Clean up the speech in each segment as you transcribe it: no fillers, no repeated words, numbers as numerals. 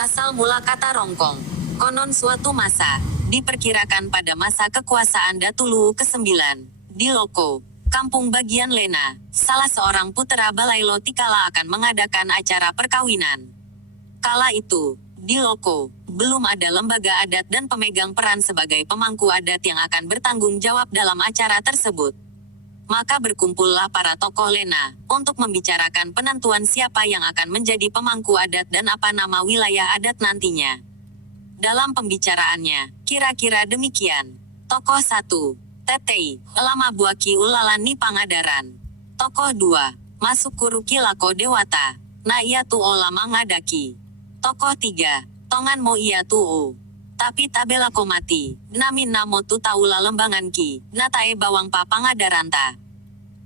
Asal mula kata rongkong. Konon suatu masa, diperkirakan pada masa kekuasaan Datulu ke-9, di Loko, kampung bagian Lena, salah seorang putera Balailo Tikala akan mengadakan acara perkawinan. Kala itu, di Loko, belum ada lembaga adat dan pemegang peran sebagai pemangku adat yang akan bertanggung jawab dalam acara tersebut. Maka berkumpullah para tokoh Lena, untuk membicarakan penentuan siapa yang akan menjadi pemangku adat dan apa nama wilayah adat nantinya. Dalam pembicaraannya, kira-kira demikian. Tokoh 1. Tetei, Lama Buaki Ulalani Pangadaran. Tokoh 2. Masuk Kuruki Lako Dewata. Na iya tuo lama ngadaki. Tokoh 3. Tongan mo iya tuo. Tapi tabela komati, namin namo tu taula lembangan ki, natae bawang pa pangadaranta.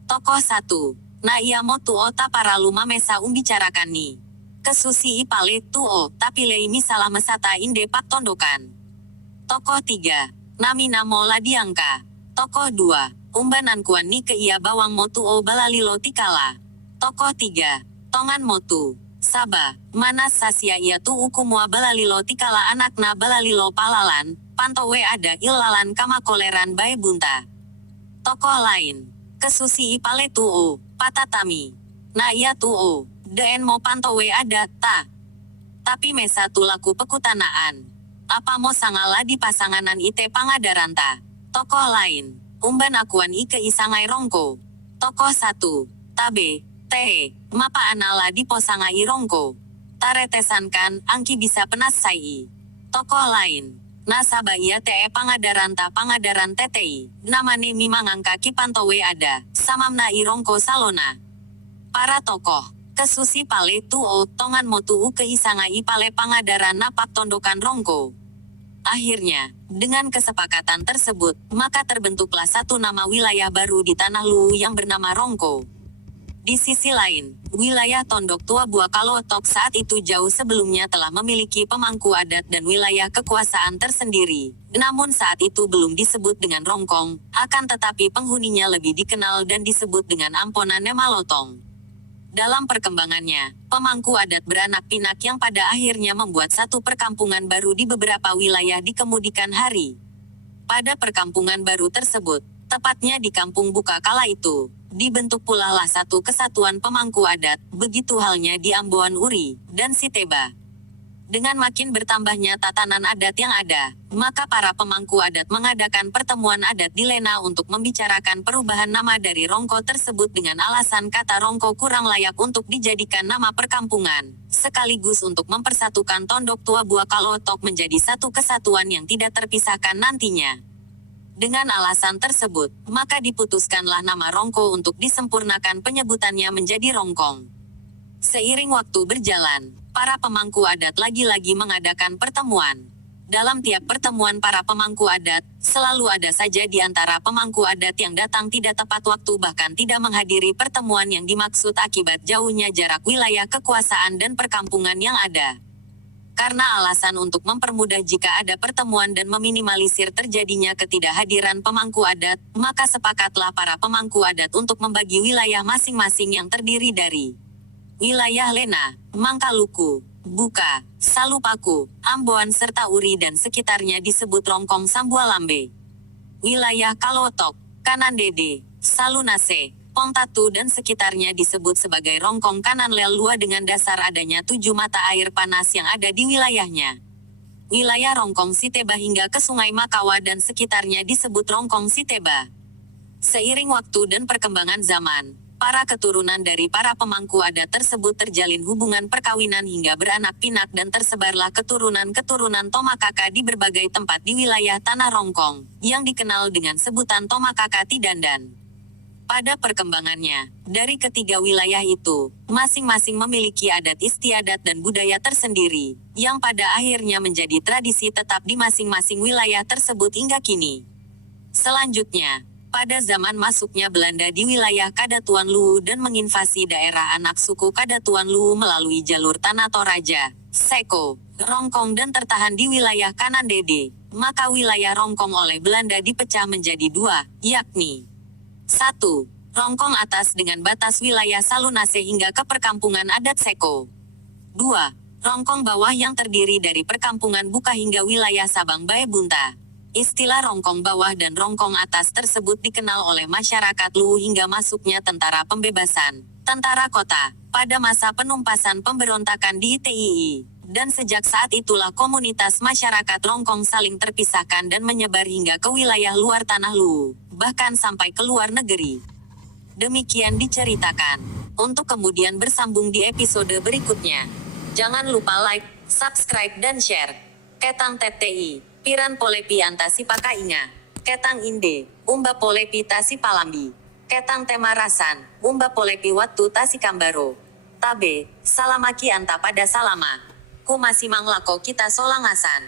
Tokoh 1. Na iya mo tuo ta para luma mesa umbicarakan ni. Kesusi ipale tuo, tapi lei misalah mesata inde pak tondokan. Tokoh 3. Nami namo ladiangka. Tokoh 2. Umbanan kuan ni ke iya bawang mo tuo balalilo tikala. Tokoh 3. Tongan motu. Saba, mana sasia ia tu ukumua balalilo tikala anakna balalilo palalan, pantowe ada ilalan kama koleran bae bunta. Tokoh lain. Kesusi ipale tuo, patatami. Na ia tuo, deen mo pantowe ada, ta. Tapi mesa tulaku pekutanaan. Apa mo sangala di pasanganan ite pangadaranta. Tokoh lain. Umban akuan ike isangai rongko. Tokoh 1. Tabe. Teh, mapa anala di posanga irongko. Taretesan kan, angki bisa penas sai. Tokoh lain. Nasaba ia tee pangadaran tetei, namane mimang angka kipantowe ada, samamna irongko salona. Para tokoh, kesusi pale tuo, tongan motu ke isanga ipale pangadaran napak tondokan rongko. Akhirnya, dengan kesepakatan tersebut, maka terbentuklah satu nama wilayah baru di Tanah Luwu yang bernama Rongko. Di sisi lain, wilayah Tondok Tua Bua Kalotok saat itu jauh sebelumnya telah memiliki pemangku adat dan wilayah kekuasaan tersendiri. Namun saat itu belum disebut dengan Rongkong, akan tetapi penghuninya lebih dikenal dan disebut dengan Amponan Nemalotong. Dalam perkembangannya, pemangku adat beranak pinak yang pada akhirnya membuat satu perkampungan baru di beberapa wilayah di kemudian hari. Pada perkampungan baru tersebut, tepatnya di Kampung Buka kala itu, dibentuk pula lah satu kesatuan pemangku adat, begitu halnya di Amboan Uri, dan Siteba. Dengan makin bertambahnya tatanan adat yang ada, maka para pemangku adat mengadakan pertemuan adat di Lena untuk membicarakan perubahan nama dari Rongko tersebut dengan alasan kata Rongko kurang layak untuk dijadikan nama perkampungan, sekaligus untuk mempersatukan Tondok Tua Bua Kalotok menjadi satu kesatuan yang tidak terpisahkan nantinya. Dengan alasan tersebut, maka diputuskanlah nama Rongko untuk disempurnakan penyebutannya menjadi Rongkong. Seiring waktu berjalan, para pemangku adat lagi-lagi mengadakan pertemuan. Dalam tiap pertemuan para pemangku adat, selalu ada saja di antara pemangku adat yang datang tidak tepat waktu bahkan tidak menghadiri pertemuan yang dimaksud akibat jauhnya jarak wilayah kekuasaan dan perkampungan yang ada. Karena alasan untuk mempermudah jika ada pertemuan dan meminimalisir terjadinya ketidakhadiran pemangku adat, maka sepakatlah para pemangku adat untuk membagi wilayah masing-masing yang terdiri dari wilayah Lena, Mangkaluku, Buka, Salupaku, Amboan serta Uri dan sekitarnya disebut Rongkong Sambualambe. Wilayah Kalotok, Kanandede, Salunase, Pongtatu dan sekitarnya disebut sebagai Rongkong Kanan Lelua dengan dasar adanya 7 mata air panas yang ada di wilayahnya. Wilayah Rongkong Siteba hingga ke Sungai Makawa dan sekitarnya disebut Rongkong Siteba. Seiring waktu dan perkembangan zaman, para keturunan dari para pemangku adat tersebut terjalin hubungan perkawinan hingga beranak pinak dan tersebarlah keturunan-keturunan Tomakaka di berbagai tempat di wilayah Tanah Rongkong, yang dikenal dengan sebutan Tomakaka Tidandan. Pada perkembangannya, dari ketiga wilayah itu, masing-masing memiliki adat istiadat dan budaya tersendiri, yang pada akhirnya menjadi tradisi tetap di masing-masing wilayah tersebut hingga kini. Selanjutnya, pada zaman masuknya Belanda di wilayah Kadatuan Luwu dan menginvasi daerah anak suku Kadatuan Luwu melalui jalur Tanah Toraja, Seko, Rongkong dan tertahan di wilayah Kanandede, maka wilayah Rongkong oleh Belanda dipecah menjadi dua, yakni 1. Rongkong atas dengan batas wilayah Salunase hingga ke perkampungan adat Seko. 2. Rongkong bawah yang terdiri dari perkampungan Buka hingga wilayah Sabang Bae Bunta. Istilah rongkong bawah dan rongkong atas tersebut dikenal oleh masyarakat Luwu hingga masuknya tentara pembebasan, tentara kota, pada masa penumpasan pemberontakan di TII. Dan sejak saat itulah komunitas masyarakat rongkong saling terpisahkan dan menyebar hingga ke wilayah luar tanah Luwu, bahkan sampai ke luar negeri. Demikian diceritakan. Untuk kemudian bersambung di episode berikutnya. Jangan lupa like, subscribe dan share. Ketang TTI, Piran Polepi Antasi Pakainga. Ketang Inde, Umba Polepi Tasi Palambi. Ketang Temarasan, Umba Polepi Watu Tasi Kambaro. Tabe, Salamaki Anta pada Salama. Ku masih manglako kita solangasan.